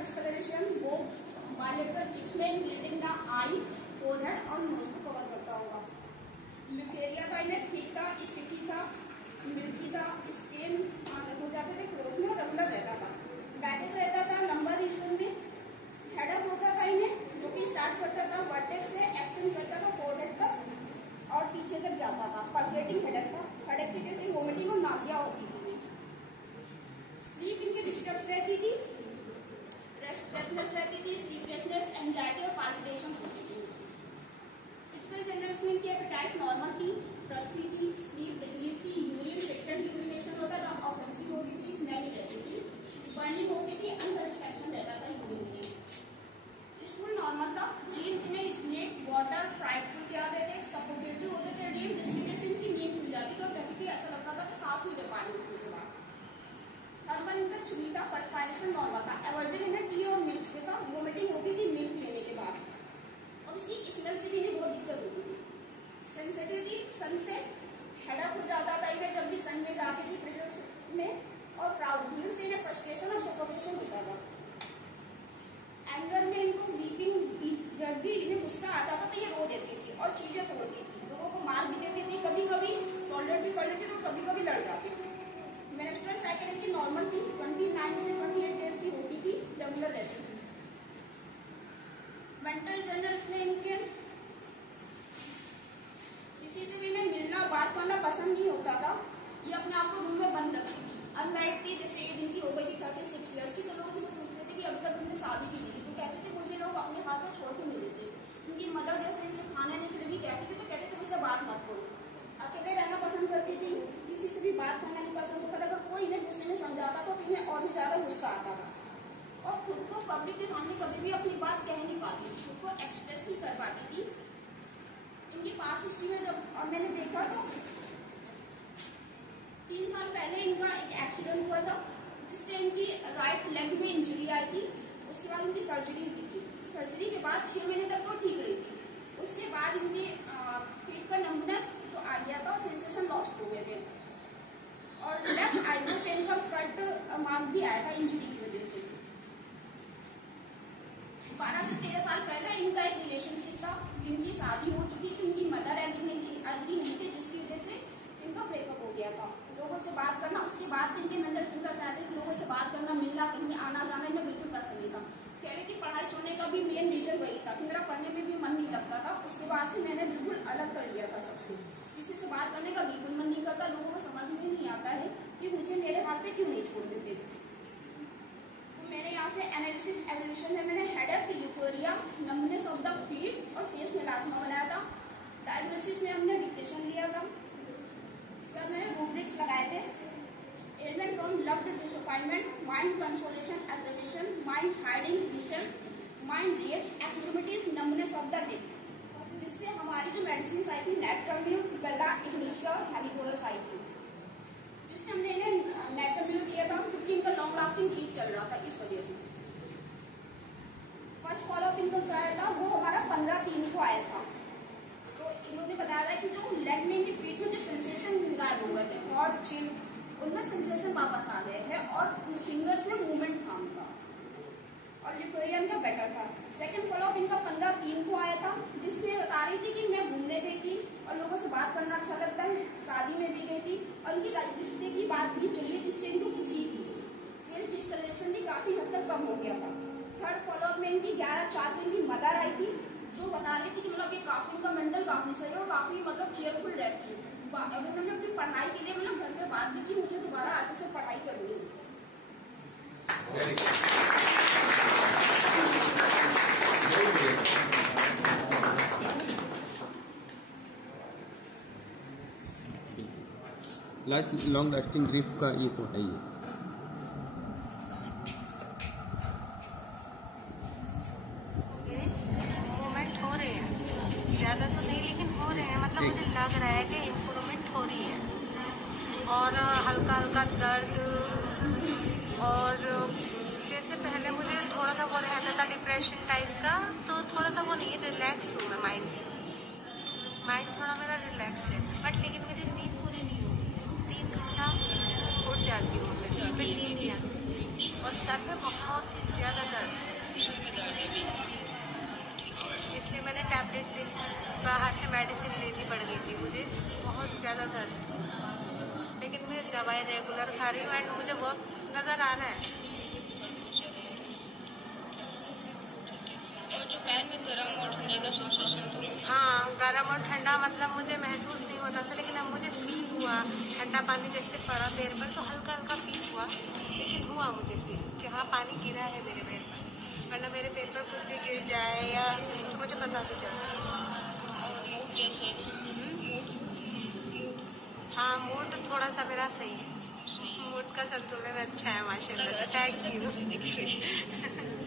Discolouration वो bilateral chicks में including the I, forehead और नोज को कवर करता होगा। ल्यूकेरिया का इन्हें ठीक था, स्टिकी था, मिल्की था, स्टेन हो जाते थे क्लोथ में और रेगुलर रहता था। बैकेट रहता था लंबा रीजन में। हेडअप होता था इन्हें, जो कि स्टार्ट करता था वर्टेक्स से, एक्सटेंड करता था फोरहेड तक और पीछे तक जाता था। पल्सेटिंग हेडअप था। हेडअप की जैसे वोमिटिंग और नासिया होती थी। स्लीप इनकी डिस्टर्ब रहती थी, रेस्टलेसनेस रहती थी, स्लीपलेसनेस, एंजाइटी और पाल्पिटेशन होती थी। फिजिकल जनरल्स में इनकी एपेटाइट नॉर्मल थी, थ्रस्टी थी, स्लीप डिक्रीज थी, यूरिन फ्रिक्वेंट यूरिनेशन होता था, ऑफेंसिव होती थी, स्मेली रहती थी, बर्निंग होती थी, अनसेटिस्फैक्शन रहता था यूरिन में। स्टूल नॉर्मल था। ड्रीम्स में स्नेक, वाटर, फ्राइटफुल क्या आते थे, सफोकेटिव होते थे ड्रीम, जिसकी वजह से इनकी नींद खुल जाती थी और कहती थी ऐसा लगता था कि सांस नहीं ले पाएंगे उठने के बाद। थर्मल इनका चिली था। पर्सपायरेशन नॉर्मल था। एवर्जन इन्हें टी और मिल्क से था। वोमिटिंग होती थी मिल्क लेने के बाद और इसकी स्मेल से भी इन्हें बहुत दिक्कत होती थी। सेंसिटिव थी सन से। हेडअप हो जाता था इन्हें जब भी सन में जाती थी प्रेशर में, और प्राउड भीड़ से इन्हें फ्रस्ट्रेशन और सफोकेशन होता था। एंगर में इनको वीपिंग, जब भी इन्हें गुस्सा आता था तो ये रो देती थी और चीजें तोड़ती थी, लोगों को मार भी देती थी, कभी कभी टॉलरेट भी कर लेती थी, तो कभी कभी लड़ जाती थी। मेंस्ट्रुअल साइकिल इनकी नॉर्मल थी। 29 से 28 डेज की होती थी, रेगुलर रहती थी। मेंटल जनरल्स में इनके किसी से भी इन्हें मिलना बात करना पसंद नहीं होता था। ये अपने आप को रूम में बंद रखती थी। अनमैरिड थी, जैसे एज इनकी हो गई थी 36 ईयर्स की, तो लोग उनसे पूछते थे कि अभी तक तुमने शादी की नहीं, तो कहते थे मुझे लोग अपने हाथ में छोड़ के नहीं देते। उनकी मदर जैसे इनसे खाने नहीं के लिए भी कहती थी, तो कहते थे मुझसे बात मत करो। अकेले रहना पसंद करती थी, किसी से भी बात करना नहीं पसंद होता था। अगर कोई इन्हें गुस्से में समझाता तो इन्हें और भी ज्यादा गुस्सा आता था और खुद को पब्लिक के सामने कभी भी अपनी बात कह नहीं पाती, खुद को एक्सप्रेस नहीं कर पाती थी। इनकी पास्ट हिस्ट्री में जब मैंने देखा तो 3 साल पहले इनका एक एक्सीडेंट हुआ था, जिससे इनकी राइट लेग में इंजरी आई थी। उसके बाद इनकी सर्जरी की थी। सर्जरी के बाद 6 महीने तक तो ठीक रही थी। उसके बाद इनकी फीट का नंबनेस जो आ गया था, सेंसेशन लॉस्ट हो गए थे और लेफ्ट आईब्रो पे इनका कट मार्क भी आया था इंजरी की वजह से। 12 से 13 साल पहले इनका एक रिलेशनशिप था, जिनकी शादी हो चुकी थी। उनकी मदर एग्री नहीं थी, जिसकी वजह से इनका ब्रेकअप हो गया था। लोगों से बात करना, उसके बाद से इनके मेंटल सिम्टम्स आए थे कि लोगों से बात करना, मिलना, कहीं आना जाना इन्हें बिल्कुल पसंद नहीं था। कह रही थी पढ़ाई छोड़ने का भी मेन रीजन वही था कि मेरा पढ़ने में भी मन नहीं लगता था। उसके बाद से मैंने बिल्कुल अलग कर लिया था सबसे। किसी से बात करने का बिल्कुल मन नहीं करता। लोगों को समझ में नहीं आता है कि मुझे मेरे हाथ पे क्यों नहीं छोड़ देते। तो मैंने यहाँ से एनालिसिस एवोल्यूशन में मैंने headache, leucorrhoea, numbness of the feet और फेस मेलास्मा बनाया था। डायग्नोसिस में हमने डिप्रेशन लिया था। उसके बाद मैंने रूब्रिक्स लगाए थे। Element from loved disappointment, mind consolation, aggravation, mind hiding, resent, mind rage, extremities, numbness of the lip, जिससे हमारी जो मेडिसिन आई थी नेट्रोम्यूट, बेला, इग्निशिया और हेलिकोरस आई थी, जिससे हमने इन्हें नेट्रोम्यूट लिया था क्योंकि इनका लॉन्ग लास्टिंग ठीक चल रहा था इस वजह से। फर्स्ट फॉलोअप इनका जो आया था वो हमारा 15/3 को आया था। तो इन्होंने बताया था कि जो लेग में इनकी फीट में जो सेंसेशन गायब हो गए थे, हॉट, चिल, उनमें सेंसेशन वापस आ गए थे और फिंगर्स में मूवमेंट था उनका और ल्यूकेरिया इनका बेटर था। सेकंड फॉलोअप इनका 15/3 को आया था, जिसमें बता रही थी कि मैं घूमने गई थी और लोगों से बात करना अच्छा लगता है, शादी में भी गई थी और उनकी रिश्ते की बात भी चली, जिससे इनको खुशी थी। फेस डिस्कलरेशन भी काफी हद तक कम हो गया था। थर्ड फॉलोअप में इनकी 11/4 को इनकी मदर आई थी, जो बता रही थी कि मतलब ये काफी इनका मेंटल काफी सही है और काफी मतलब चेयरफुल रहती है। उन्होंने अपनी पढ़ाई के लिए मतलब घर पे बात की कि मुझे दोबारा आगे से पढ़ाई करनी है। लॉन्ग लास्टिंग ग्रीफ का ये तो है ही। मूवमेंट हो रहे हैं, ज़्यादा तो नहीं लेकिन हो रहे हैं। मतलब मुझे लग रहा है कि इम्प्रूवमेंट हो रही है और हल्का हल्का दर्द, और जैसे पहले मुझे थोड़ा सा वो रहता था डिप्रेशन टाइप का, तो थोड़ा सा वो नहीं, रिलैक्स हूँ मैं माइंड से। माइंड थोड़ा मेरा रिलैक्स है, बट लेकिन मेरी नींद पूरी नहीं होती है। 3 घंटा उठ जाती हूँ, फिर नींद नहीं आती। और सर में बहुत ही ज़्यादा दर्द है, इसलिए मैंने टैबलेट ले बाहर से मेडिसिन लेनी पड़ गई थी मुझे, बहुत ज़्यादा दर्द थी। लेकिन मैं दवाई रेगुलर खा रही हूँ एंड मुझे बहुत नज़र आ रहा है। और जो पैर में गर्म और ठंडे का सेंसेशन था? हाँ, गर्म और ठंडा मतलब मुझे महसूस नहीं होता था, लेकिन अब मुझे फील हुआ ठंडा पानी जैसे पड़ा पैर पर तो हल्का हल्का फील हुआ, लेकिन हुआ मुझे फील कि हाँ पानी गिरा है मेरे पैर पर, वरना मेरे पैर पर कुछ भी गिर जाए या तो मुझे पता भी चलता। और मूड जैसे हाँ, मूड थोड़ा सा मेरा सही है, मूड का संतुलन अच्छा है माशाल्लाह। Thank you.